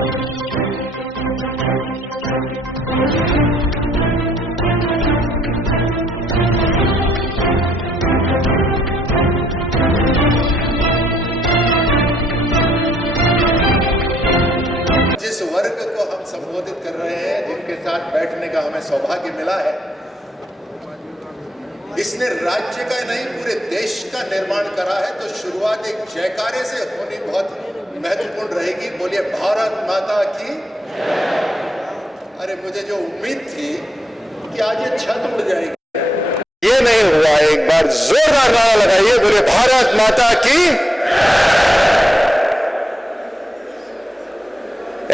जिस वर्ग को हम संबोधित कर रहे हैं, जिनके साथ बैठने का हमें सौभाग्य मिला है, इसने राज्य का नहीं पूरे देश का निर्माण करा है। तो शुरुआत एक जयकारे से होनी बहुत महत्वपूर्ण रहेगी। बोलिए भारत माता की। अरे मुझे जो उम्मीद थी कि आज ये छत उड़ जाएगी, ये नहीं हुआ। एक बार जोरदार नारा लगाइए, बोलिए भारत माता की।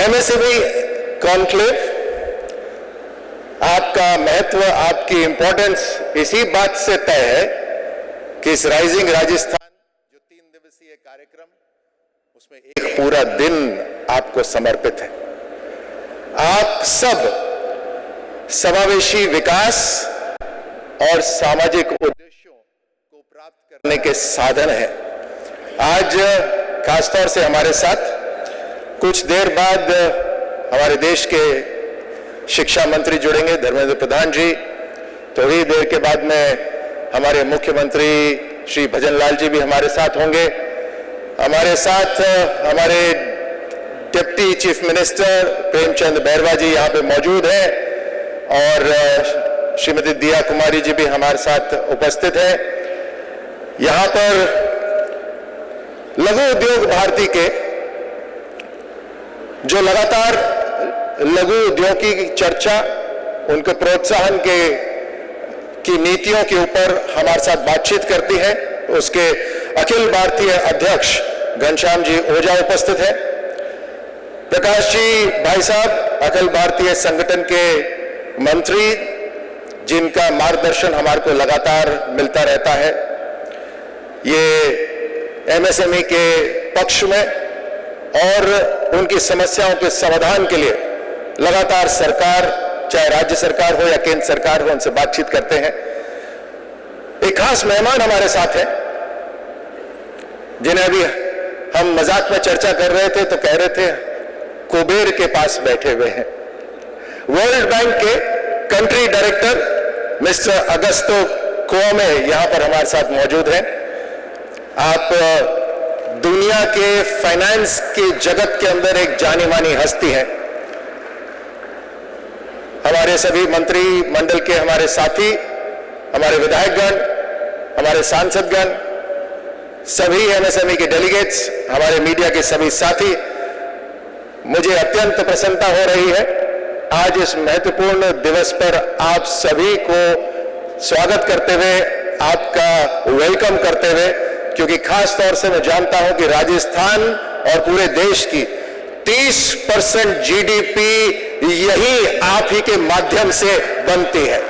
एमएसएमई कॉन्क्लेव, आपका महत्व, आपकी इंपॉर्टेंस इसी बात से तय है कि इस राइजिंग राजस्थान जो 3 दिवसीय कार्यक्रम, उसमें एक पूरा दिन आपको समर्पित है। आप सब समावेशी विकास और सामाजिक उद्देश्यों को प्राप्त करने के साधन है। आज खासतौर से हमारे साथ कुछ देर बाद हमारे देश के शिक्षा मंत्री जुड़ेंगे, धर्मेंद्र प्रधान जी। थोड़ी देर के बाद में हमारे मुख्यमंत्री श्री भजन लाल जी भी हमारे साथ होंगे। हमारे साथ हमारे deputy chief minister Premchand Bairwa ji यहाँ पे मौजूद हैं और श्रीमती दिया कुमारी जी भी हमारे साथ उपस्थित हैं। यहाँ पर लघु उद्योग भारती के जो लगातार लघु उद्योग की चर्चा, उनके प्रोत्साहन की नीतियों के ऊपर हमारे साथ बातचीत करती है, उसके अखिल भारतीय अध्यक्ष घनश्याम जी ओझा उपस्थित है। प्रकाश जी भाई साहब अखिल भारतीय संगठन के मंत्री, जिनका मार्गदर्शन हमारे को लगातार मिलता रहता है। ये एमएसएमई के पक्ष में और उनकी समस्याओं के समाधान के लिए लगातार सरकार, चाहे राज्य सरकार हो या केंद्र सरकार हो, उनसे बातचीत करते हैं। एक खास मेहमान हमारे साथ हैं, जिन्हें अभी हम मजाक में चर्चा कर रहे थे तो कह रहे थे कुबेर के पास बैठे हुए हैं। वर्ल्ड बैंक के कंट्री डायरेक्टर मिस्टर अगस्तो कोमे यहां पर हमारे साथ मौजूद हैं। आप दुनिया के फाइनेंस के जगत के अंदर एक जानी मानी हस्ती हैं। हमारे सभी मंत्री मंडल के हमारे साथी, हमारे विधायकगण, हमारे सांसदगण, सभी एमएसएमई के डेलीगेट्स, हमारे मीडिया के सभी साथी, मुझे अत्यंत प्रसन्नता हो रही है आज इस महत्वपूर्ण दिवस पर आप सभी को स्वागत करते हुए, आपका वेलकम करते हुए, क्योंकि खास तौर से मैं जानता हूं कि राजस्थान और पूरे देश की 30% जीडीपी यही आप ही के माध्यम से बनती है।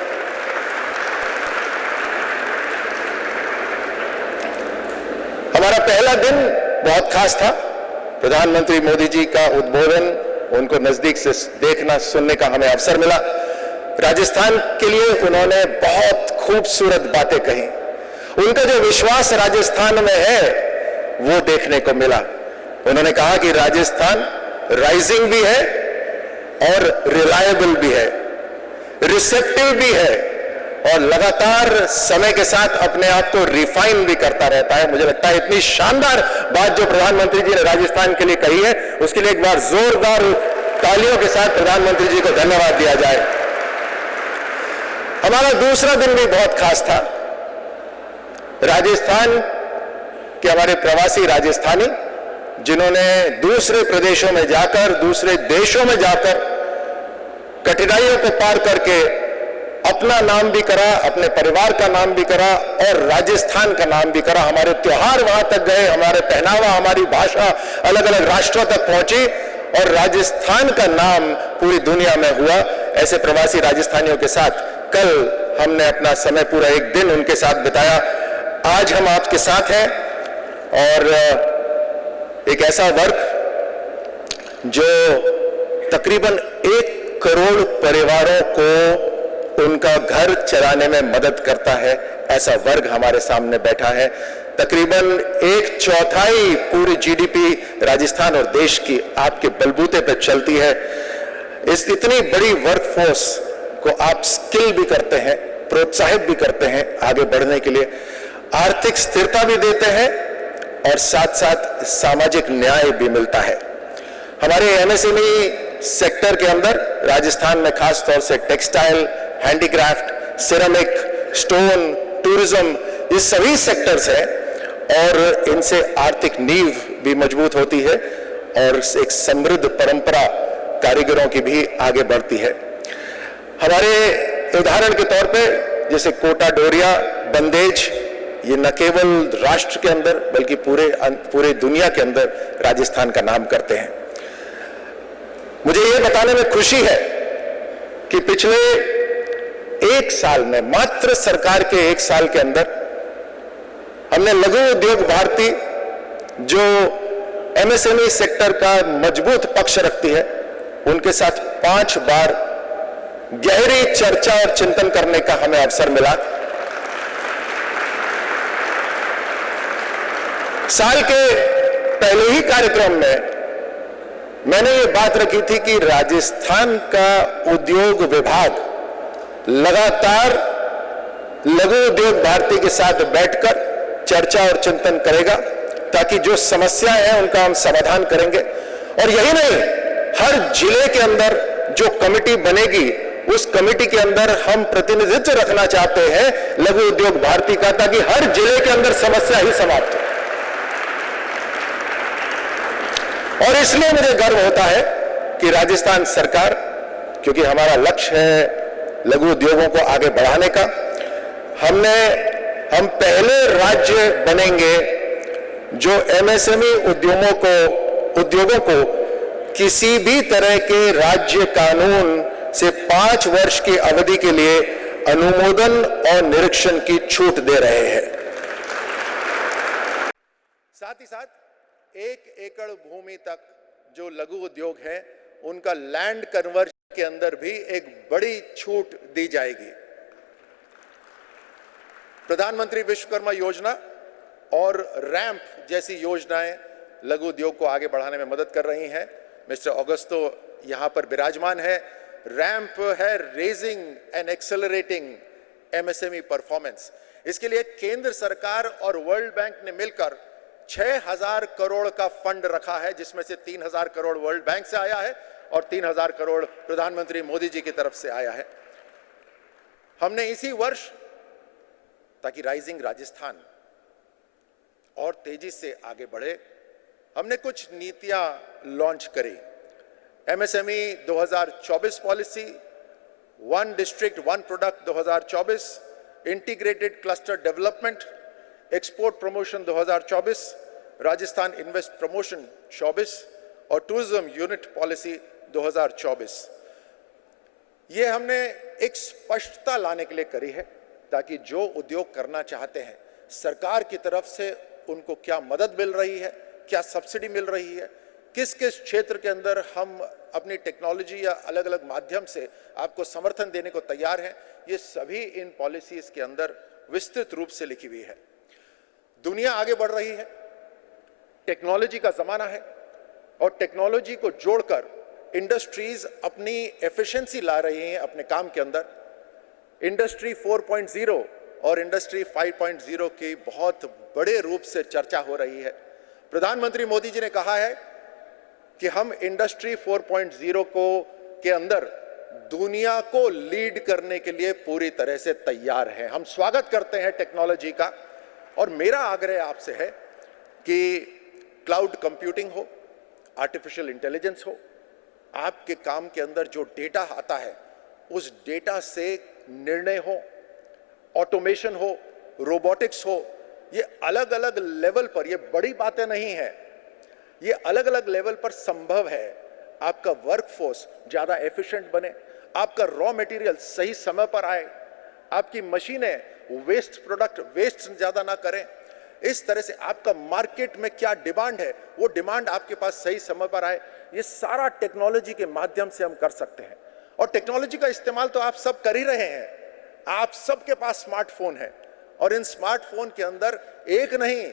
हमारा पहला दिन बहुत खास था। प्रधानमंत्री मोदी जी का उद्बोधन, उनको नजदीक से देखना सुनने का हमें अवसर मिला। राजस्थान के लिए उन्होंने बहुत खूबसूरत बातें कही। उनका जो विश्वास राजस्थान में है वो देखने को मिला। उन्होंने कहा कि राजस्थान राइजिंग भी है और रिलायबल भी है, रिसेप्टिव भी है और लगातार समय के साथ अपने आप को रिफाइन भी करता रहता है। मुझे लगता है इतनी शानदार बात जो प्रधानमंत्री जी ने राजस्थान के लिए कही है, उसके लिए एक बार जोरदार तालियों के साथ प्रधानमंत्री जी को धन्यवाद दिया जाए। हमारा दूसरा दिन भी बहुत खास था। राजस्थान के हमारे प्रवासी राजस्थानी, जिन्होंने दूसरे प्रदेशों में जाकर, दूसरे देशों में जाकर कठिनाइयों को पार करके अपना नाम भी करा, अपने परिवार का नाम भी करा और राजस्थान का नाम भी करा। हमारे त्योहार वहां तक गए, हमारे पहनावा, हमारी भाषा अलग अलग राष्ट्रों तक पहुंची और राजस्थान का नाम पूरी दुनिया में हुआ। ऐसे प्रवासी राजस्थानियों के साथ कल हमने अपना समय पूरा एक दिन उनके साथ बिताया। आज हम आपके साथ हैं और एक ऐसा वर्ग जो तकरीबन 1 करोड़ परिवारों को उनका घर चलाने में मदद करता है, ऐसा वर्ग हमारे सामने बैठा है। तकरीबन 1/4 पूरी जीडीपी राजस्थान और देश की आपके बलबूते पर चलती है। इस इतनी बड़ी वर्कफोर्स को आप स्किल भी करते हैं, प्रोत्साहित भी करते हैं आगे बढ़ने के लिए, आर्थिक स्थिरता भी देते हैं और साथ साथ सामाजिक न्याय भी मिलता है। हमारे एमएसएमई सेक्टर के अंदर राजस्थान में खास तौर से textile, handicraft, ceramic, stone, tourism, ये सभी सेक्टर्स हैं और इनसे आर्थिक नींव भी मजबूत होती है और एक समृद्ध परंपरा कारीगरों की भी आगे बढ़ती है। हमारे उदाहरण के तौर पे जैसे कोटा डोरिया, बंदेज, ये न केवल राष्ट्र के अंदर बल्कि पूरे दुनिया के अंदर राजस्थान का नाम करते हैं। मुझे ये बताने में खुशी है कि पिछले 1 साल में, मात्र सरकार के 1 साल के अंदर, हमने लघु उद्योग भारती जो एमएसएमई सेक्टर का मजबूत पक्ष रखती है, उनके साथ 5 बार गहरी चर्चा और चिंतन करने का हमें अवसर मिला। साल के पहले ही कार्यक्रम में मैंने ये बात रखी थी कि राजस्थान का उद्योग विभाग लगातार लघु उद्योग भारती के साथ बैठकर चर्चा और चिंतन करेगा ताकि जो समस्याएं हैं उनका हम समाधान करेंगे। और यही नहीं, हर जिले के अंदर जो कमेटी बनेगी उस कमेटी के अंदर हम प्रतिनिधित्व रखना चाहते हैं लघु उद्योग भारती का, ताकि हर जिले के अंदर समस्या ही समाप्त हो। और इसलिए मुझे गर्व होता है कि राजस्थान सरकार, क्योंकि हमारा लक्ष्य है लघु उद्योगों को आगे बढ़ाने का, हम पहले राज्य बनेंगे जो एमएसएमई उद्योगों को किसी भी तरह के राज्य कानून से 5 वर्ष की अवधि के लिए अनुमोदन और निरीक्षण की छूट दे रहे हैं। साथ ही साथ 1 एकड़ भूमि तक जो लघु उद्योग है उनका लैंड कन्वर्जन के अंदर भी एक बड़ी छूट दी जाएगी। प्रधानमंत्री विश्वकर्मा योजना और रैंप जैसी योजनाएं लघु उद्योग को आगे बढ़ाने में मदद कर रही हैं। मिस्टर ऑगस्टो यहां पर विराजमान है। रैंप है raising and accelerating MSME performance. इसके लिए केंद्र सरकार और वर्ल्ड बैंक ने मिलकर 6000 करोड़ का फंड रखा है, जिसमें से 3000 करोड़ वर्ल्ड बैंक से आया है और 3000 करोड़ प्रधानमंत्री मोदी जी की तरफ से आया है। हमने इसी वर्ष, ताकि राइजिंग राजस्थान और तेजी से आगे बढ़े, हमने कुछ नीतियां लॉन्च करी। MSME 2024 policy, 1 district 1 product 2024, integrated cluster development, export promotion 2024, Rajasthan invest promotion 24 और टूरिज्म यूनिट पॉलिसी 2024। ये हमने एक स्पष्टता लाने के लिए करी है ताकि जो उद्योग करना चाहते हैं, सरकार की तरफ से उनको क्या मदद मिल रही है, क्या सब्सिडी मिल रही है, किस किस क्षेत्र के अंदर हम अपनी टेक्नोलॉजी या अलग अलग माध्यम से आपको समर्थन देने को तैयार हैं, ये सभी इन पॉलिसीज के अंदर विस्तृत रूप से लिखी हुई है। दुनिया आगे बढ़ रही है, टेक्नोलॉजी का जमाना है और टेक्नोलॉजी को जोड़कर इंडस्ट्रीज अपनी एफिशिएंसी ला रही हैं अपने काम के अंदर। इंडस्ट्री 4.0 और इंडस्ट्री 5.0 की बहुत बड़े रूप से चर्चा हो रही है। प्रधानमंत्री मोदी जी ने कहा है कि हम इंडस्ट्री 4.0 के अंदर दुनिया को लीड करने के लिए पूरी तरह से तैयार हैं। हम स्वागत करते हैं टेक्नोलॉजी का और मेरा आग्रह आपसे है कि क्लाउड कंप्यूटिंग हो, आर्टिफिशियल इंटेलिजेंस हो, आपके काम के अंदर जो डेटा आता है उस डेटा से निर्णय हो, ऑटोमेशन हो, रोबोटिक्स हो, ये अलग अलग लेवल पर, ये बड़ी बातें नहीं है, ये अलग अलग लेवल पर संभव है। आपका वर्कफोर्स ज्यादा एफिशिएंट बने, आपका रॉ मटेरियल सही समय पर आए, आपकी मशीनें वेस्ट ज्यादा ना करें। इस तरह से आपका मार्केट में क्या डिमांड है वो डिमांड आपके पास सही समय पर आए। ये सारा टेक्नोलॉजी के माध्यम से हम कर सकते हैं और टेक्नोलॉजी का इस्तेमाल तो आप सब कर ही रहे हैं। आप सबके पास स्मार्टफोन है और इन स्मार्टफोन के अंदर एक नहीं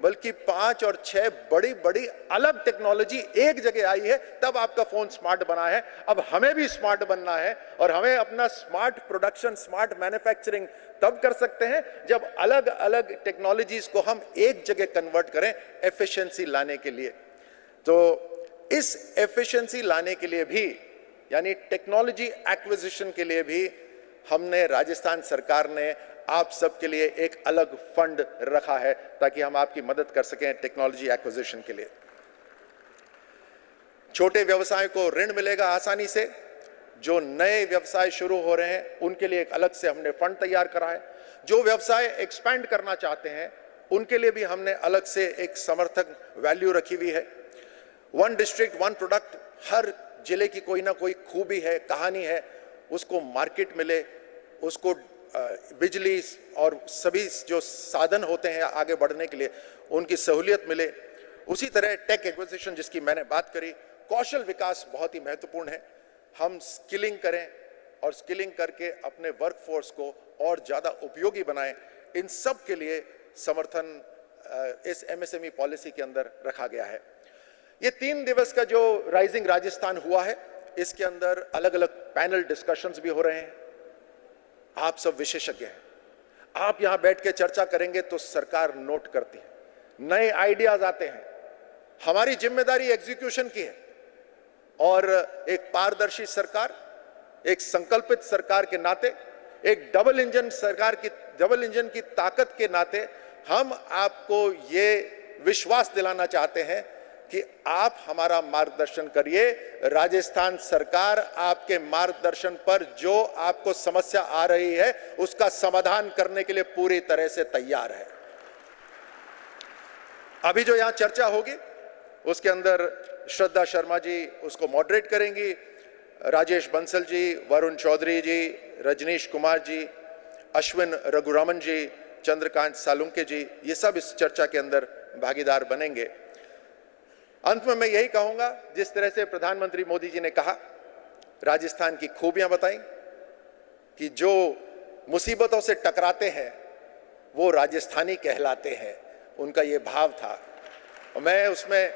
बल्कि 5 और 6 बड़ी बड़ी अलग टेक्नोलॉजी एक जगह आई है, तब आपका फोन स्मार्ट बना है। अब हमें भी स्मार्ट बनना है और हमें अपना स्मार्ट प्रोडक्शन, स्मार्ट मैन्युफैक्चरिंग तब कर सकते हैं जब अलग अलग टेक्नोलॉजीज को हम एक जगह कन्वर्ट करें एफिशिएंसी लाने के लिए। तो इस एफिशिएंसी लाने के लिए भी, यानी टेक्नोलॉजी एक्विजिशन के लिए भी, हमने, राजस्थान सरकार ने आप सबके लिए एक अलग फंड रखा है ताकि हम आपकी मदद कर सकें टेक्नोलॉजी एक्विजिशन के लिए। छोटे व्यवसाय को ऋण मिलेगा आसानी से। जो नए व्यवसाय शुरू हो रहे हैं उनके लिए एक अलग से हमने फंड तैयार करा है। जो व्यवसाय एक्सपैंड करना चाहते हैं उनके लिए भी हमने अलग से एक समर्थक वैल्यू रखी हुई है। 1 डिस्ट्रिक्ट 1 प्रोडक्ट, हर जिले की कोई ना कोई खूबी है, कहानी है, उसको मार्केट मिले, उसको बिजली और सभी जो साधन होते हैं आगे बढ़ने के लिए उनकी सहूलियत मिले। उसी तरह टेक एक्विजिशन जिसकी मैंने बात करी, कौशल विकास बहुत ही महत्वपूर्ण है। हम स्किलिंग करें और स्किलिंग करके अपने वर्कफोर्स को और ज़्यादा उपयोगी बनाएं। इन सब के लिए समर्थन इस एमएसएमई पॉलिसी के अंदर रखा गया है। ये 3 दिवस का जो राइजिंग राजस्थान हुआ है, इसके अंदर अलग अलग पैनल डिस्कशंस भी हो रहे हैं। आप सब विशेषज्ञ हैं, आप यहां बैठ के चर्चा करेंगे तो सरकार नोट करती है, नए आइडियाज आते हैं। हमारी जिम्मेदारी एग्जीक्यूशन की है और एक पारदर्शी सरकार, एक संकल्पित सरकार के नाते, एक डबल इंजन की ताकत के नाते हम आपको ये विश्वास दिलाना चाहते हैं कि आप हमारा मार्गदर्शन करिए। राजस्थान सरकार आपके मार्गदर्शन पर जो आपको समस्या आ रही है उसका समाधान करने के लिए पूरी तरह से तैयार है। अभी जो यहां चर्चा होगी उसके अंदर श्रद्धा शर्मा जी उसको मॉडरेट करेंगी, राजेश बंसल जी, वरुण चौधरी जी, रजनीश कुमार जी, अश्विन रघुरामन जी, चंद्रकांत सालुंके जी, ये सब इस चर्चा के अंदर भागीदार बनेंगे। अंत में मैं यही कहूंगा, जिस तरह से प्रधानमंत्री मोदी जी ने कहा, राजस्थान की खूबियां बताई कि जो मुसीबतों से टकराते हैं वो राजस्थानी कहलाते हैं, उनका ये भाव था। और मैं उसमें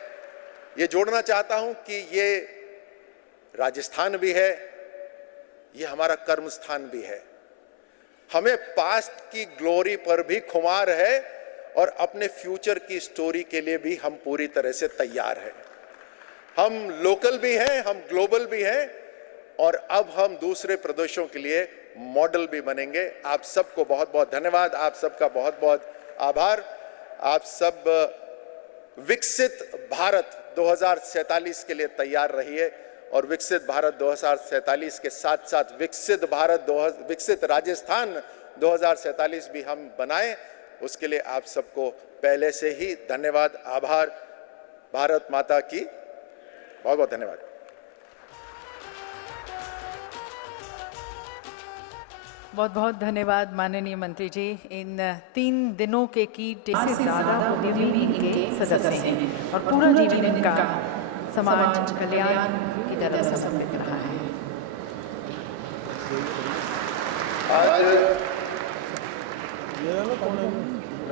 ये जोड़ना चाहता हूं कि ये राजस्थान भी है, ये हमारा कर्म स्थान भी है। हमें पास्ट की ग्लोरी पर भी खुमार है और अपने फ्यूचर की स्टोरी के लिए भी हम पूरी तरह से तैयार हैं। हम लोकल भी हैं, हम ग्लोबल भी हैं और अब हम दूसरे प्रदेशों के लिए मॉडल भी बनेंगे। आप सबको बहुत बहुत धन्यवाद, आप सबका बहुत बहुत आभार। आप सब विकसित भारत 2047 के लिए तैयार रहिए और विकसित भारत 2047 के साथ साथ विकसित राजस्थान 2047 भी हम बनाएं। उसके लिए आप सबको पहले से ही धन्यवाद, आभार। भारत माता की बहुत बहुत धन्यवाद। बहुत बहुत धन्यवाद माननीय मंत्री जी। इन 3 दिनों के की से ज़्यादा के सदस्य हैं और पूरा जीवन इनका समाज कल्याण की तरफ समर्पित रहा है।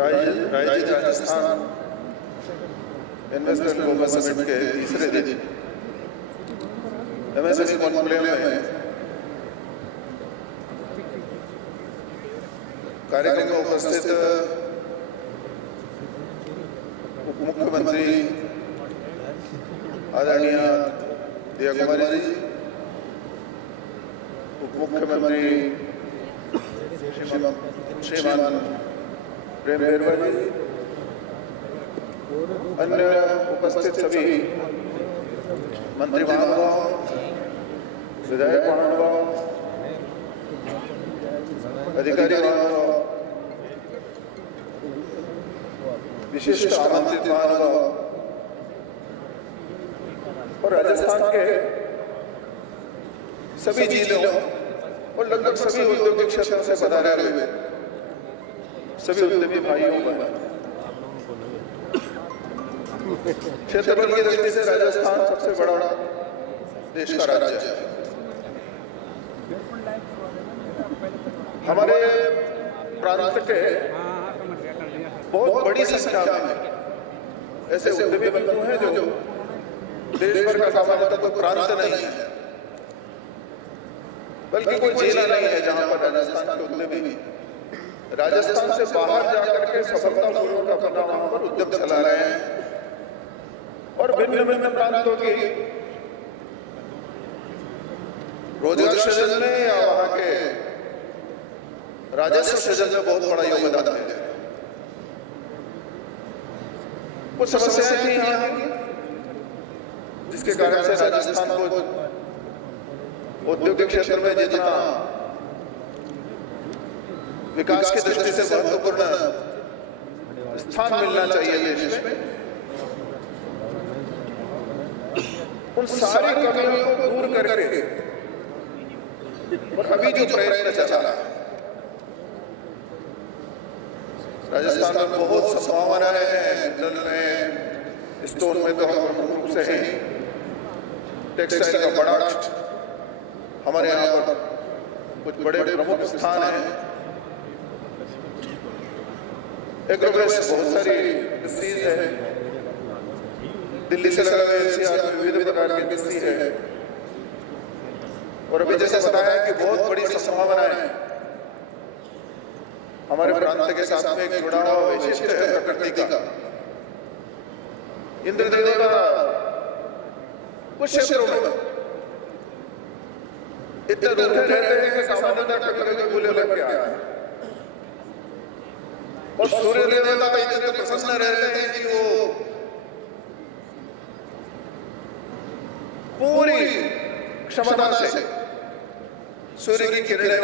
आज राजस्थान इन्वेस्टमेंट ग्लोबल समिट के तीसरे दिन एमएसएमई कॉन्क्लेव में कार्यक्रम में उपस्थित उप मुख्यमंत्री आदरणीय दिया कुमारी जी, उप मुख्यमंत्री श्रीमान प्रेम बेरवा जी, अन्य उपस्थित सभी मंत्री महानुभाव, विधायक महानुभाव, अधिकारी महानुभाव, विशिष्ट आमंत्रित महानुभाव और राजस्थान के सभी जिलों और लगभग सभी औद्योगिक क्षेत्रों से पधारे हुए सभी उद्यमी भाइयों बहनों, क्षेत्रफल की दृष्टि से राजस्थान सबसे बड़ा देश का राज्य है। हमारे प्रांत के बहुत बड़ी संख्या में ऐसे उद्यमी बंधु हैं जो देश भर का सामान्यतः कोई प्रांत नहीं है, बल्कि कोई जिला नहीं है जहां पर राजस्थान के उद्यमी राजस्थान से बाहर जाकर के सफलतापूर्वक अपना वहां पर उद्यम चला रहे हैं और भिन्न भिन्न प्रांतों की रोजगार सृजन में या वहां के राजस्व सृजन में बहुत बड़ा योगदान है। कुछ समस्याएं थी यहाँ की जिसके कारण से राजस्थान को औद्योगिक क्षेत्र में जितना विकास की दृष्टि से महत्वपूर्ण स्थान मिलना चाहिए देश में, उन सारी कमियों को दूर करके और अभी जो प्रयत्न चला राजस्थान में बहुत संभावनाएं हैं। मिनरल में, स्टोन में तो हम प्रमुख रूप से ही, टेक्सटाइल का बड़ा हमारे यहाँ पर कुछ बड़े प्रमुख स्थान हैं। एग्रोवेस्ट बहुत सारी इंडस्ट्रीज है, दिल्ली से लगा हुआ एनसीआर में विविध प्रकार की इंडस्ट्री है और अभी जैसे बताया कि बहुत बड़ी संभावनाएं हैं। हमारे प्रांत के साथ में एक जुड़ा हुआ वैशिष्ट्य है प्रकृति का। इंद्रदेव कुछ क्षेत्रों में इतने रूखे रहते हैं कि सामान्यतः कभी भूले लग गया है और सूर्य देवता इतने प्रसन्न रहते हैं कि वो पूरी क्षमता से सूर्य की किरणें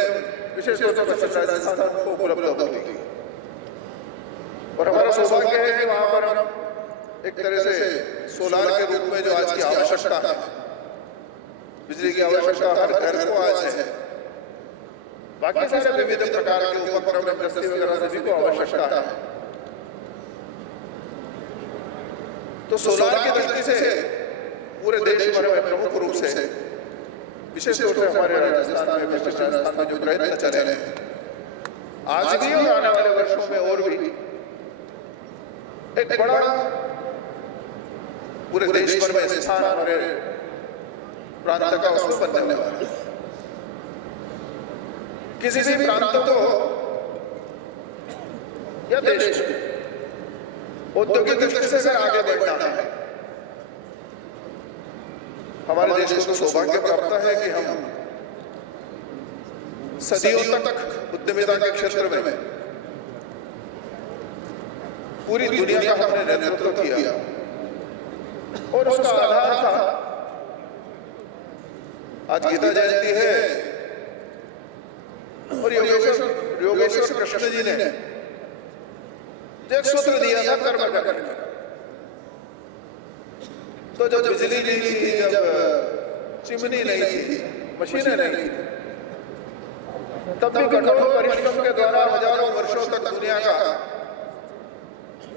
विशेष तौर पर पश्चिम राजस्थान को उपलब्ध होगी और हमारा सौभाग्य है कि वहां पर हम एक तरह से सोलार के रूप में जो आज की आवश्यकता है, बिजली की आवश्यकता हर घर को आज है, बाकी सारे विविध प्रकार के उपक्रम इंडस्ट्री वगैरह सभी को आवश्यकता है। तो सोलार की दृष्टि से पूरे देश भर में प्रमुख रूप से विशेष तौर से हमारे राजस्थान में, पश्चिम राजस्थान में जो प्रयत्न चले हैं आज भी और आने वाले वर्षों में और भी एक बड़ा पूरे देश भर में स्थान हमारे प्रांत का उसमें बनने वाला है। किसी भी प्रांत को या देश को औद्योगिक दृष्टि से आगे बढ़ना है। हमारे देश को सौभाग्य प्राप्त है कि हम सदियों तक उद्यमिता के क्षेत्र में पूरी दुनिया का हमने नेतृत्व किया और उसका आधार था आज गीता जयंती है और योगेश्वर कृष्ण जी ने जो एक सूत्र दिया था कर्म करने का। तो जब बिजली नहीं थी, जब चिमनी नहीं थी, मशीनें नहीं थी, तब भी कठोर परिश्रम के द्वारा हजारों वर्षों तक दुनिया का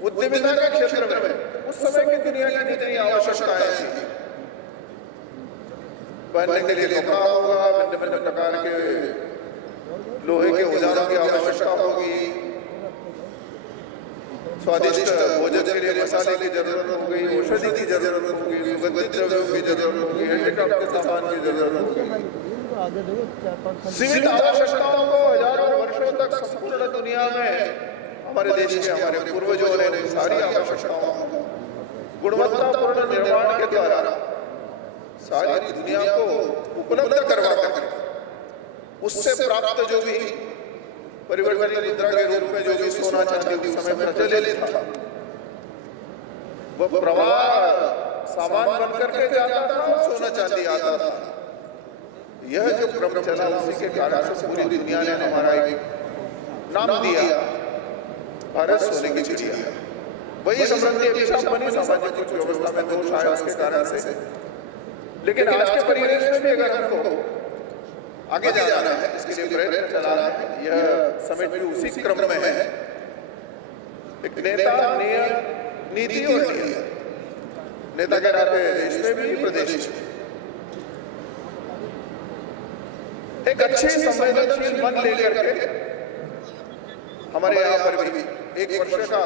उद्यमिता के क्षेत्र में उस समय की दुनिया की जितनी आवश्यकताएं थी, पहनने के लिए कपड़ा होगा, भिन्न भिन्न प्रकार के लोहे के औजारों की आवश्यकता होगी, स्वादिष्ट भोजन के लिए मसाले की जरूरत होगी, औषधि की जरूरत होगी, सुगंधित द्रव्यों की जरूरत होगी, हैंडीक्राफ्ट के सामान की जरूरत होगी। सीमित आवश्यकताओं को हजारों वर्षों तक संपूर्ण दुनिया में हमारे देश के हमारे पूर्वजों ने सारी आवश्यकताओं को गुणवत्तापूर्ण निर्माण के द्वारा सारी दुनिया को उपलब्ध करवा कर उससे प्राप्त जो भी परिवर्तन मुद्रा के रूप में जो भी सोना चांदी उस समय प्रचलित था, वह प्रवाह सामान बन करके जाता था और सोना चांदी आता था। यह जो क्रम चला उसी के कारण से पूरी दुनिया ने हमारा एक नाम दिया, भारत सोने की चिड़िया। वही समृद्धि अभिशाप बनी, सामाजिक कुछ व्यवस्था में दोष आया उसके कारण से, लेकिन आज के परिवेश में भी अगर हमको आगे जाना है, इसके लिए प्रयत्न चला रहा है। यह समिट भी उसी क्रम में है। एक नेता, नीति और नियत। नेता के नाते देश में भी, प्रदेश में एक अच्छे संवेदनशील मन लेकर के हमारे यहाँ पर भी एक वर्ष का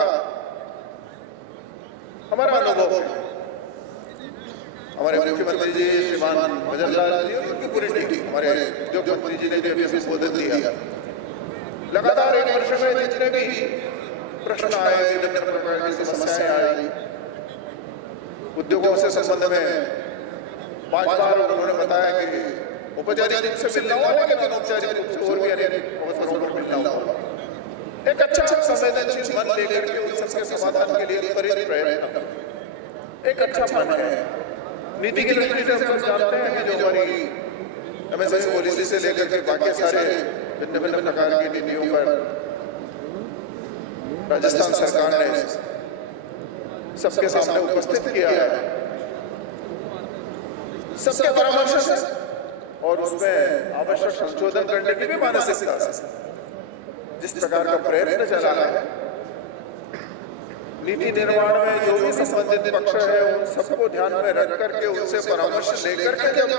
हमारा अनुभव है। हमारे मुख्यमंत्री जी श्रीमान भजनलाल जी और उनकी पूरी टीम, हमारे उद्योग मंत्री जी ने भी अभी संबोधित दिया। लगातार एक वर्ष में जितने भी प्रश्न आए, विभिन्न प्रकार की समस्याएं आई, उद्योगों से संबंध में 5 बार उन्होंने बताया कि औपचारिक रूप से मिलना होगा, लेकिन अनौपचारिक रूप से और भी अनेक अवसरों पर मिलना होगा। एक अच्छा संवेदनशील मन लेकर के उन सबके समाधान के लिए त्वरित प्रयत्न, एक अच्छा मन है। नीति की दृष्टि से हम सब जानते हैं कि जो हमारी एमएसएमई पॉलिसी से लेकर के बाकी सारे भिन्न भिन्न प्रकार की नीतियों पर राजस्थान सरकार ने सबके सामने उपस्थित किया है, सबके परामर्श से और उसमें आवश्यक संशोधन करने की भी मानसिकता से जिस प्रकार का प्रयत्न चला है, नीति निर्माण में जो भी संबंधित पक्ष है उन सबको ध्यान में रख करके उनसे परामर्श लेकर के जब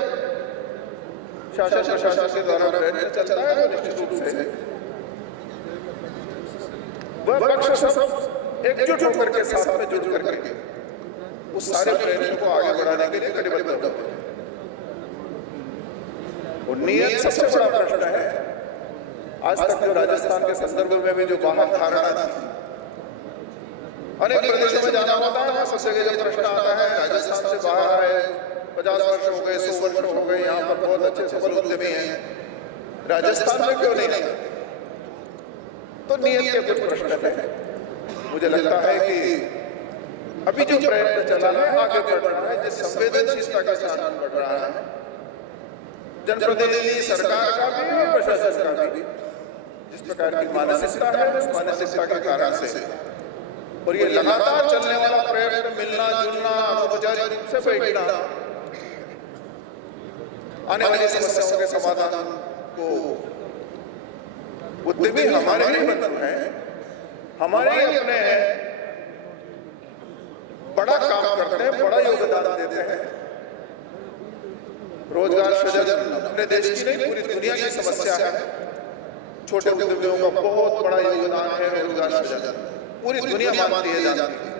शासन प्रशासन के द्वारा प्रयत्न चलता है तो निश्चित रूप से वह पक्ष सब एकजुट होकर के साथ में जुड़ करके उस सारे प्रयत्न को आगे बढ़ाने के लिए कटिबद्ध होते हैं। और नियत सबसे बड़ा प्रश्न है, आज तक जो राजस्थान के संदर्भ में भी जो बाहर धारणा थी, अनेक प्रदेशों में जाना होता है, सबसे जगह प्रश्न आता है राजस्थान से बाहर आए 50 वर्ष हो गए, 100 वर्ष हो गए, यहाँ पर बहुत अच्छे सफल उद्यमी हैं, राजस्थान में क्यों नहीं आए? तो नियत के कुछ प्रश्न है। मुझे लगता है कि अभी जो प्रयत्न चला है आगे बढ़ रहा है, जिस संवेदनशीलता के साथ बढ़ रहा है, जनप्रतिनिधि सरकार का भी और प्रशासन का भी जिस प्रकार की मानसिकता है, उस मानसिकता के कारण से और ये लगातार चलने वाला प्रयत्न, मिलना जुलना, अनौपचारिक रूप से बैठना, आने वाली समस्याओं के समाधान को उद्यमी हमारे ही बंधु हैं, हमारे ही अपने हैं, बड़ा काम करते हैं, बड़ा योगदान देते हैं। रोजगार सृजन अपने देश की नहीं पूरी दुनिया की समस्या है। छोटे उद्यमियों का बहुत बड़ा योगदान है रोजगार सृजन, पूरी दुनिया मानती है, जानती है।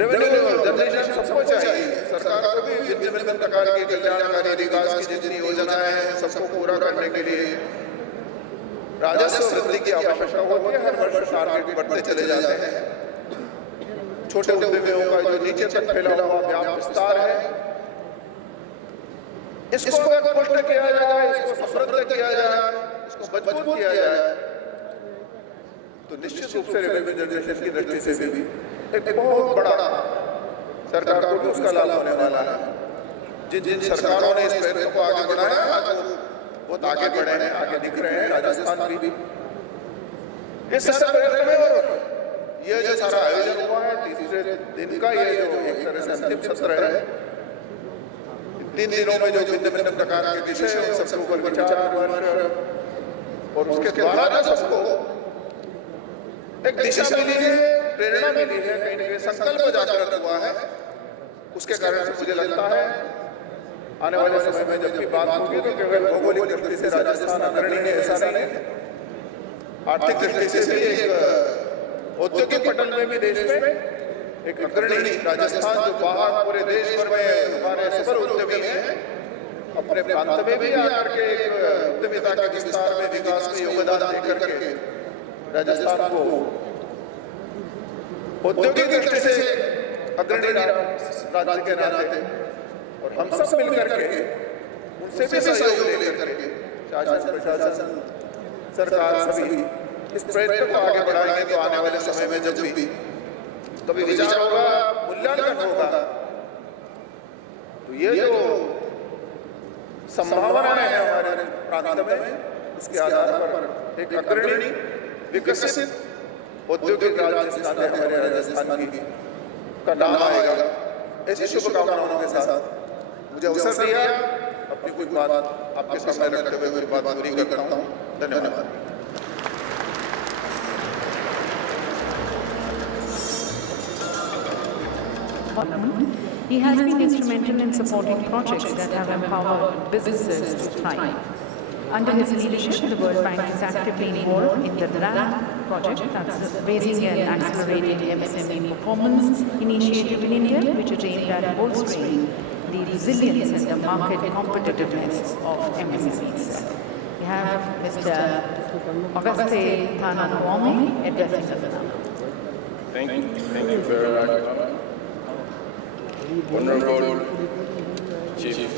रेवेन्यू जनरेशन सबको चाहिए, सरकार को भी विभिन्न प्रकार की कल्याणकारी विकास की जितनी योजनाएं हैं सबको पूरा करने के लिए राजस्व वृद्धि की आवश्यकता होती है। हर वर्ष टारगेट बढ़ते चले जाते हैं। छोटे उद्यमियों का जो नीचे तक फैला हुआ व्यापक विस्तार है, इसको अगर पुष्ट किया जाए, इसको समृद्ध किया जाए, इसको मजबूत किया जाए, तो निश्चित रूप से रेवेन्यू जनरेशन की दृष्टि से भी एक बहुत बड़ा सरकार को भी उसका लाभ होने वाला है। जिन जिन सरकारों ने इस प्रयत्न को आगे बढ़ाया, आज वो आगे बढ़े हैं, आगे दिख रहे हैं। राजस्थान भी इस सारे प्रयत्न में, और ये जो सारा आयोजन हुआ है, तीसरे दिन का ये जो एक तरह से अंतिम सत्र है, 3 दिनों में जो भिन्न प्रकार के विषय हैं उन सबके ऊपर विचार विमर्श और उसके द्वारा जो सबको एक दिशा मिली है, प्रेरणा मिली है, कहीं ना कहीं संकल्प जागृत हुआ है। उसके कारण से मुझे लगता है आने वाले समय में जब भी बात होगी तो केवल भौगोलिक दृष्टि से राजस्थान अग्रणी है ऐसा नहीं है, आर्थिक दृष्टि से भी एक औद्योगिक पटल में भी देश में एक अग्रणी राजस्थान जो बाहर पूरे देश भर में हमारे सफल उद्यमी हैं, अपने प्रांत में भी आकर के उद्यमिता के विस्तार में विकास में योगदान देकर के राजस्थान को औद्योगिक दृष्टि से अग्रणी राज्य के नाते और हम सब मिलकर के उनसे भी सहयोग लेकर के शासन प्रशासन सरकार सभी इस प्रयत्न को आगे बढ़ाएंगे तो आने वाले समय में जब भी कभी विचार होगा, मूल्यांकन होगा, तो ये जो संभावनाएं हैं हमारे प्रांत में, उसके आधार पर एक अग्रणी विकसित औद्योगिक राजस्थान है हमारे राजस्थान की का नाम आएगा। ऐसी शुभकामनाओं के साथ मुझे अवसर दिया, अपनी कुछ बात आपके सामने रखते हुए मेरी बात पूरी करता हूँ। धन्यवाद। He has been instrumental in supporting projects that have empowered businesses to thrive. Under his leadership, the World Bank is actively involved in the RAMP project, that's Raising and Accelerating MSME Performance Initiative in India, which is aimed at bolstering the resilience and the market competitiveness of MSMEs. We have Mr. Auguste Thana-Kwame addressing us now. Thank you very much. Honorable Chief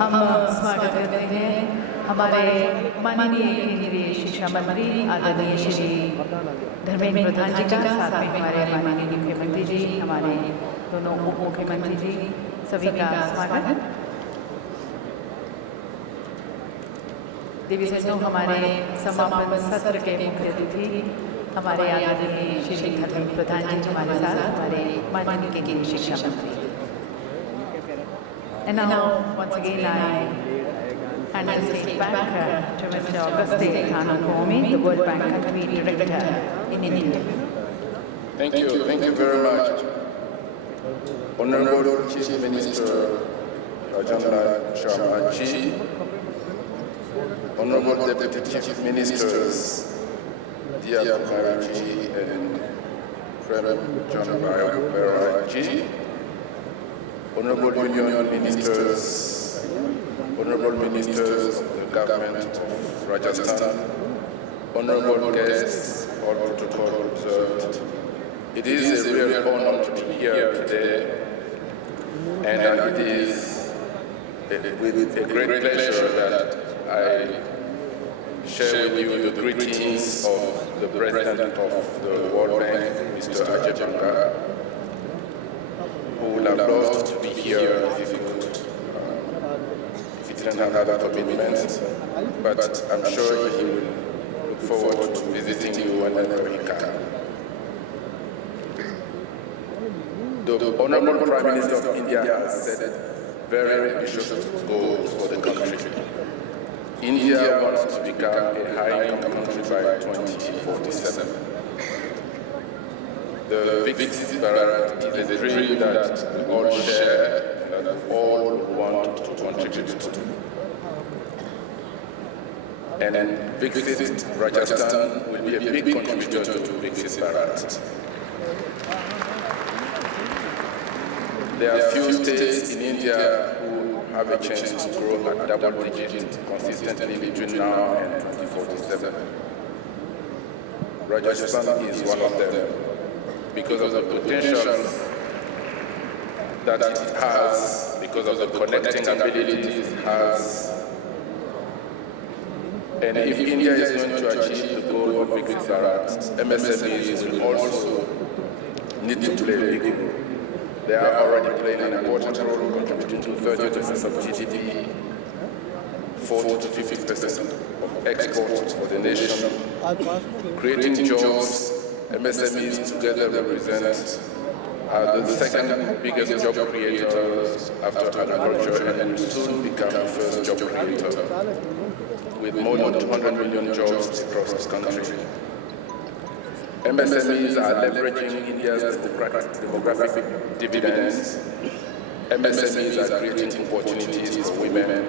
हम स्वागत करते हैं हमारे माननीय केंद्रीय शिक्षा मंत्री आदरणीय श्री धर्मेंद्र प्रधान जी का, साथ में हमारे माननीय मुख्यमंत्री जी, हमारे दोनों उप मुख्यमंत्री जी, सभी का स्वागत। देवी सज्जनों, हमारे समापन सत्र के मुख्य अतिथि हमारे आदरणीय श्री धर्मेंद्र प्रधान जी हमारे साथ, हमारे माननीय केंद्रीय शिक्षा मंत्री। And now, once again, I hand the stage back to Mr. Auguste Thana-Kwame, the World Bank Country Director in India. Thank you very much. Honorable Chief Minister Rajan Sharma Ji, Honorable Deputy Chief Ministers Dia Kumari Ji and Prem John Bharai Ji, Honorable Union Ministers, Honorable Ministers of the Government of Rajasthan, Honorable guests, all protocol observed. It is a real honor to be here today, and it is with a great pleasure that I share with you the greetings of the President of the World Bank, Mr. Ajay Banga, who would have loved to be here if he didn't have other commitments, but I'm sure he will look forward to visiting you whenever he can. The Honorable Prime Minister of India has set very ambitious goals for the country. India wants to become a high-income country by 2047. The Viksit Bharat is a dream that we all share and that we all want to contribute to. And Viksit Rajasthan will be a big contributor to Viksit Bharat. There are few states in India who have a chance to grow at double digits consistently between now and 2047. Rajasthan is one of them, because of the potential that it has, because of the connecting abilities it has. And if India is going to achieve the goal of Viksit Bharat, MSMEs will also need to play a big role. They are already playing an important role, contributing to 30% of GDP, 40 to 50% of exports for the nation, creating jobs. MSMEs together represent the second biggest job creators after agriculture and will soon become the first job creator, with more than 200 million jobs across this country. MSMEs are leveraging India's demographic dividends. MSMEs are creating opportunities for women.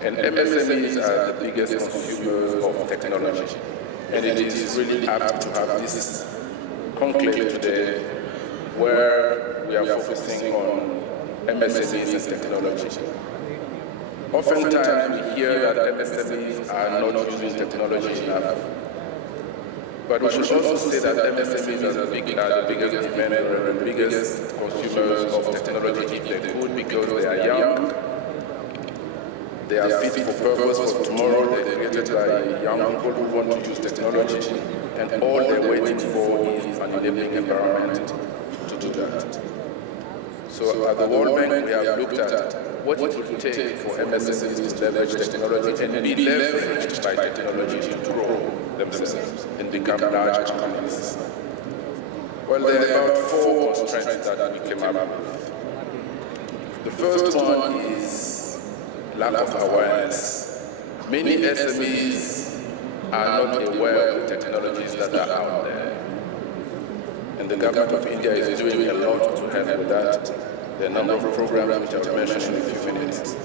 And MSMEs are the biggest consumers of technology. And it is really apt to have this conclave today where we are focusing on MSMEs and technology. Oftentimes we hear that MSMEs are not using technology enough. But we should also say that MSMEs are the biggest demanders and biggest consumers of technology if they could, because they are young, they are fit for purpose for tomorrow, they're created by young people who want to use technology, and all they're waiting for is an enabling environment to do that. So at the World Bank, we have looked at what it would take for MSMEs to leverage technology and be leveraged by technology to grow themselves and become large companies. Well, there are about 4 constraints that we came up with. The first one is lack of awareness. Many SMEs are not aware of the technologies that are out there. and the government of India is doing a lot to help with that. There are a number of programs which I'll mention in a few minutes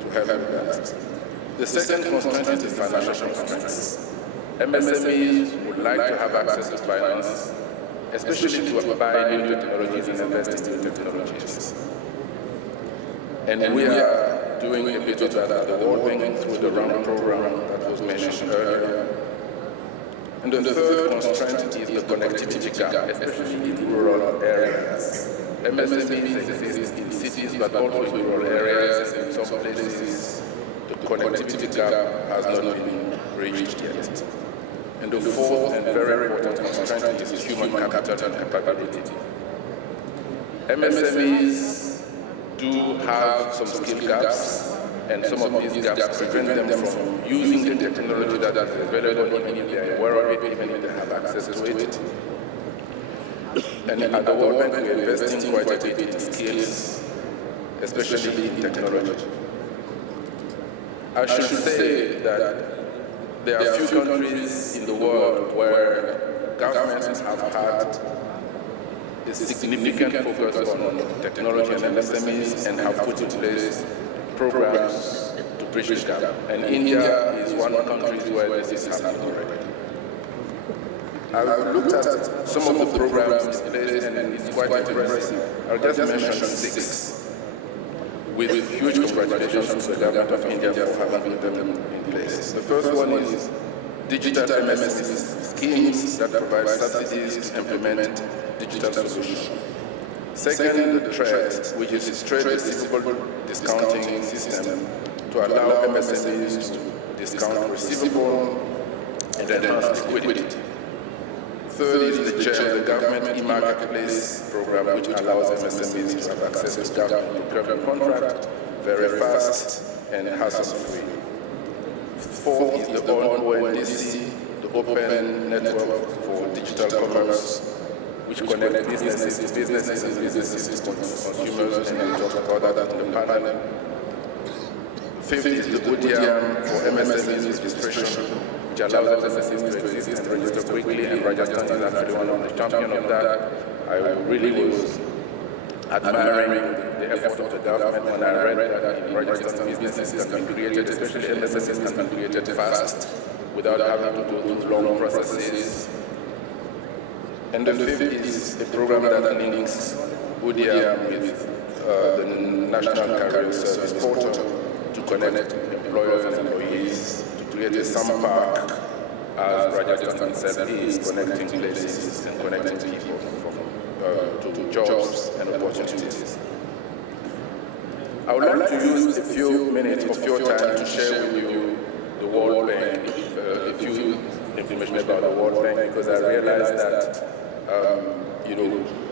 to help with that. The second constraint is the financial constraints. MSMEs would like to have access to finance, especially to buy new technologies and invest in new technologies. And we are doing a bit of that at the World Bank through the ROUND program that was mentioned earlier. And the third constraint is the connectivity gap, especially in rural areas. MSMEs exist in cities, but also in rural areas. In some places, the connectivity gap has not been reached yet. And the fourth and very important constraint is human capital and capability. MSMEs do have some skill gaps, and some of these gaps prevent them from using the technology that is available in India. They are aware of it, even if they have access to it. And at the World Bank, we are investing quite a bit in skills, especially in technology. I should say that there are few countries in the world where governments have had a significant focus on technology and MSMEs and have put in place programs to bridge this gap. And India is one of the countries where this is happening already. I've looked at some of the programs in place and it's quite impressive. I'll just mention 6 with huge congratulations to the government of India for having them in place. The first one is digital MSME schemes that provide subsidies to implement digital solutions. Second, the TRED, which is a trade receivable discounting system to allow MSMEs to discount receivable and enhance liquidity. Third is the GEM, the Government E-Marketplace program, which allows MSMEs to have access to government procurement contract very fast and hassle-free. Fourth is the ONDC, the Open Network for Digital Commerce, which connect businesses to businesses and businesses to consumers, and we talked about that in the panel. Fifth is the ODM for MSMEs registration, which allows MSMEs to exist and register quickly, and Rajasthan is actually one of the champions of that. I really was admiring the effort of the government when I read that in Rajasthan businesses can be created, especially MSMEs can be created fast without having to go through long processes. And the fifth is a program that links ODM with the National Career Service Portal to connect employers and employees to create a Sampark, as Rajasthan itself is, connecting places and connecting people to jobs and opportunities. I would like to use a few minutes of your time to share with you the World Bank, a few information about the World Bank, because I realized that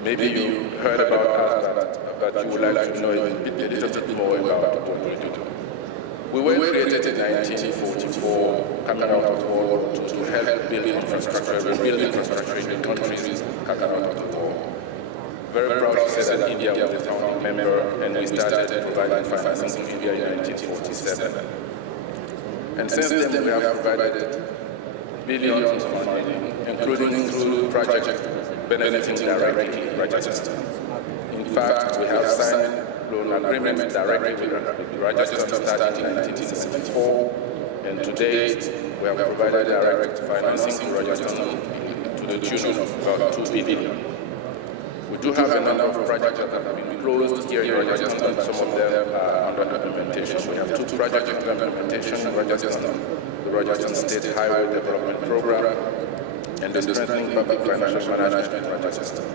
maybe you heard about us, but you would like to know a little bit more about what we do. We were created in 1944, coming out of the war, to help build infrastructure, rebuild infrastructure in countries coming out of the war. Very proud to say that India was a founding member, and we started providing financing to India in 1947. And since then, we have provided billions of funding, including through projects benefiting directly Rajasthan. In fact, we have signed loan agreements directly with Rajasthan starting in 1974, and to date, we have provided direct financing to Rajasthan to the tune of about 2 billion. We do have a number of projects that have been closed here in Rajasthan, some of them are under implementation. We have 2 projects under implementation in Rajasthan, the Rajasthan State Highway Development Program, and the Strengthening Public Financial Management in Rajasthan.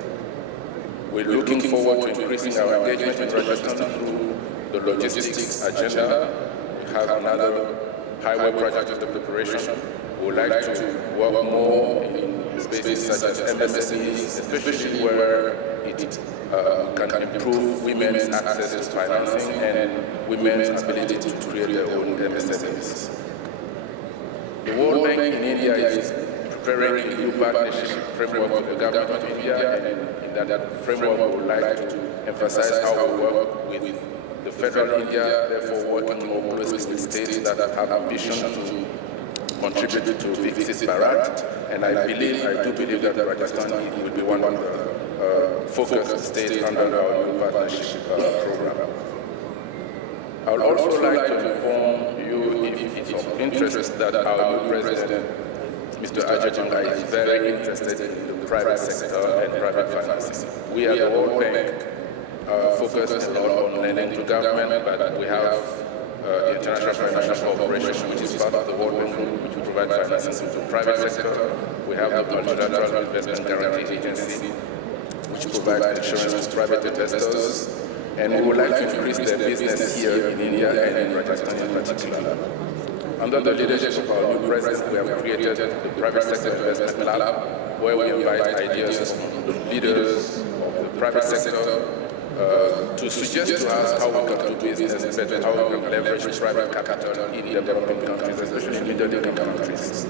We're looking forward to increasing our engagement in Rajasthan through the logistics agenda. We have another highway project under preparation. We would like to work more in spaces such as MSMEs, especially where it can improve women's access to financing and women's ability to create their own MSMEs. The World Bank in India is preparing a new partnership framework with the government of India, and in that framework we would like to emphasize how we work with the federal India, therefore working more closely with states that have ambition to contribute to Viksit Bharat, and I do believe that Rajasthan will be one of the focused state under our new partnership program. I would also like to inform you, if it's of interest, that our new president, Mr. Ajay Banga, is very interested in the private sector and private financing. We at the World Bank focus a lot on lending to government, but we have the International Financial Corporation, which is part of the World Bank Group, which will provide financing to the private sector. We have the Multilateral Investment Guarantee Agency, which provides insurance to private investors. And we would like to increase their business here in India and in Rajasthan in particular. Under the leadership of our new president, we have created the Private Sector Investment Lab, where we invite ideas from the leaders of the private sector to suggest to us how we can do business better, how we can leverage private capital in developing countries, especially middle-income countries.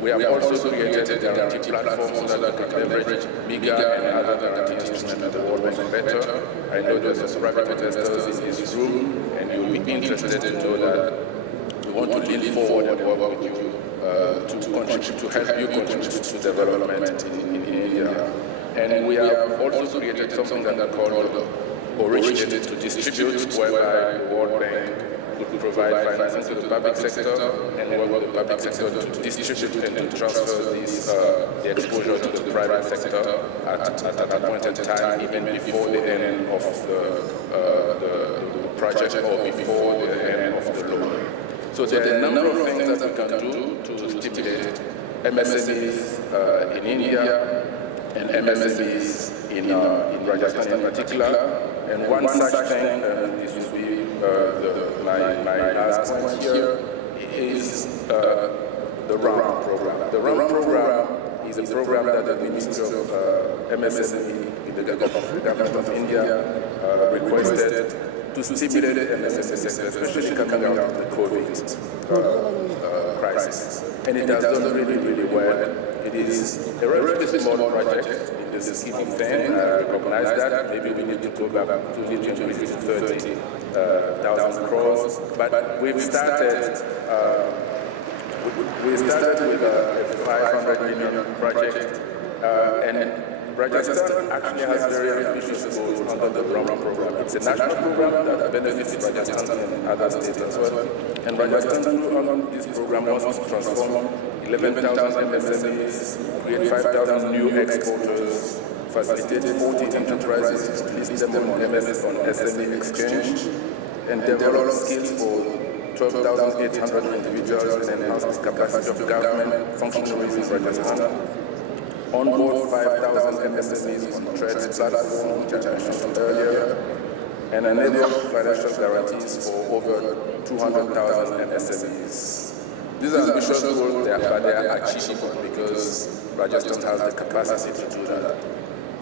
We have also created a guarantee platform so that we can leverage bigger and other guarantee instruments at the World Bank better. I know there's some private investors in this room, and you'll be interested to know that we want to lean forward and work with you to contribute, to help you contribute to development in India. And we have also created something that we call originate to distribute, whereby the World Bank would provide financing to the public sector and work with the public sector to distribute and to transfer the exposure to the private sector at an appointed time, even before the end of the project or before the end of the loan. So there are a number of things that we can do to stimulate MSMEs in India and MSMEs in Rajasthan in particular. And one such thing, this will be my last point here, is the RAM program. The RAM program is a program that the Ministry of MSME in the government of India requested to stimulate the MSME sector, especially coming out of the COVID crisis. And it has done really, really well. It is a relatively small project. It is a scheme thing. I recognize that. Maybe we need to go back to 30,000 crores. But we've started. We started with a 500 million project, and Rajasthan actually has very ambitious goals under the RAM program. It's a national program that benefits Rajasthan and other states as well. And Rajasthan, through this program, wants to transform 11,000 MSMEs, create 5,000 new exporters, facilitate 40 enterprises, list them on SME exchange, and develop skills for 12,800 individuals and enhance the capacity of government functionaries in Rajasthan. Onboard 5,000 MSMEs on TREADS platform, which I mentioned earlier, and enable financial guarantees for over 200,000 MSMEs. These are ambitious goals, but they are achievable because Rajasthan has the capacity to do that.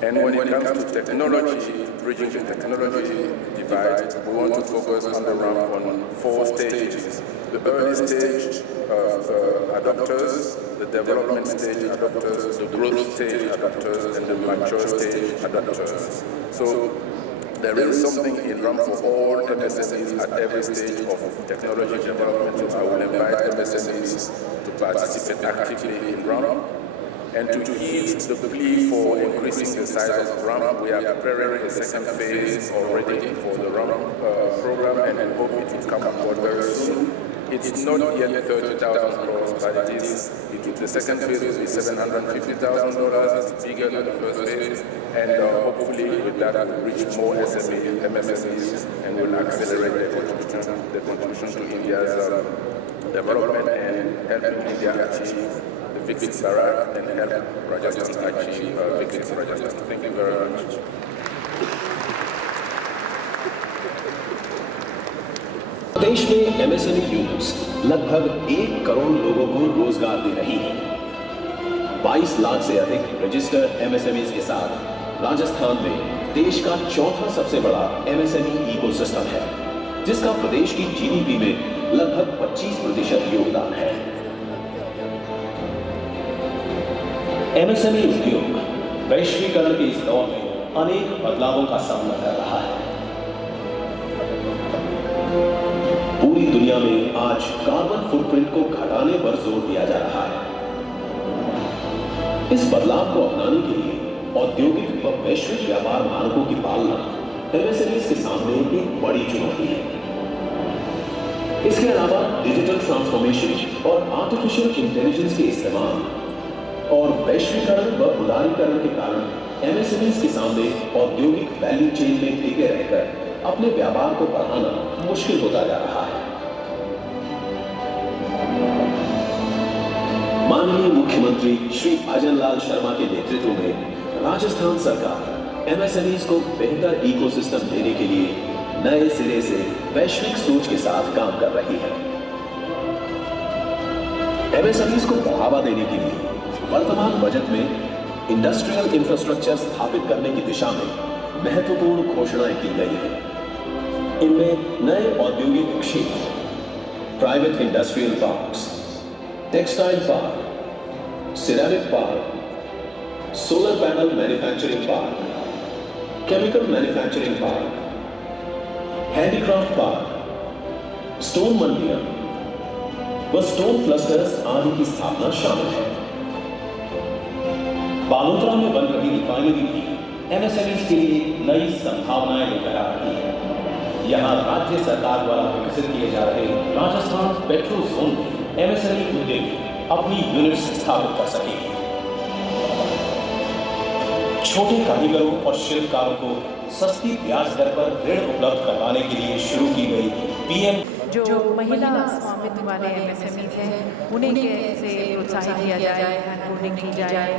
And when it comes to technology, bridging the technology divide, we want to focus on the RAM on 4 stages. The early stage of adopters, the development stage adopters, the growth stage adopters, and the mature stage adopters. So there is something in RAM for all MSMEs at every stage of technology development. So I will invite MSMEs to participate actively in RAM. And to heed the plea for increasing the size of RAM, we are preparing a second phase already for the RAM program, and I hope it will come on board very soon. It's not yet 30,000 crores, but the second phase will be $750,000. It's bigger than the first phase, and hopefully with that we'll reach more MSMEs and will accelerate the contribution to India's development and helping India achieve the Viksit Bharat and help Rajasthan achieve Viksit Rajasthan. Thank you very much. देश में MSME units लगभग 1 करोड़ लोगों को रोजगार दे रही है। 22 लाख से अधिक रजिस्टर्ड एमएसएमईज के साथ राजस्थान में देश का चौथा सबसे बड़ा एमएसएमई इकोसिस्टम है, जिसका प्रदेश की जीडीपी में लगभग 25% योगदान है। एमएसएमई उद्योग वैश्वीकरण के इस दौर में अनेक बदलावों का सामना कर रहा है। पूरी दुनिया में आज कार्बन फुटप्रिंट को घटाने पर जोर दिया जा रहा है। इस बदलाव को अपनाने के लिए औद्योगिक व वैश्विक व्यापार मानकों की पालना एमएसएमईज के सामने एक बड़ी चुनौती है। इसके अलावा डिजिटल ट्रांसफॉर्मेशन और आर्टिफिशियल इंटेलिजेंस के इस्तेमाल और वैश्वीकरण व उदारीकरण के कारण एमएसएमईज के सामने औद्योगिक वैल्यू चेन में टिके रहकर अपने व्यापार को बढ़ाना मुश्किल होता जा रहा है। माननीय मुख्यमंत्री श्री भजनलाल शर्मा के नेतृत्व में राजस्थान सरकार एमएसएमईज को बेहतर इकोसिस्टम देने के लिए नए सिरे से वैश्विक सोच के साथ काम कर रही है। एमएसएमईज को बढ़ावा देने के लिए वर्तमान बजट में इंडस्ट्रियल इंफ्रास्ट्रक्चर स्थापित करने की दिशा में महत्वपूर्ण घोषणाएं की गई हैं। इनमें नए औद्योगिक क्षेत्र, private industrial parks, textile park, ceramic park, solar panel manufacturing park, chemical manufacturing park, handicraft park, stone मंडियां व स्टोन क्लस्टर्स आदि की स्थापना शामिल है। बालोतरा में बन रही रिफाइनरी भी एमएसएमईज के लिए नई संभावनाएं लेकर आ रही है। यहां राज्य सरकार द्वारा विकसित किए जा रहे राजस्थान पेट्रो जोन में एमएसएमई उद्योग अपनी यूनिट्स स्थापित कर सकेंगे। छोटे कारीगरों और शिल्पकारों को सस्ती ब्याज दर पर ऋण उपलब्ध करवाने के लिए शुरू की गई पीएम जो महिला स्वामित्व वाले एमएसएमईज हैं उन्हें कैसे प्रोत्साहित किया जाए, हैंडहोल्डिंग की जाए।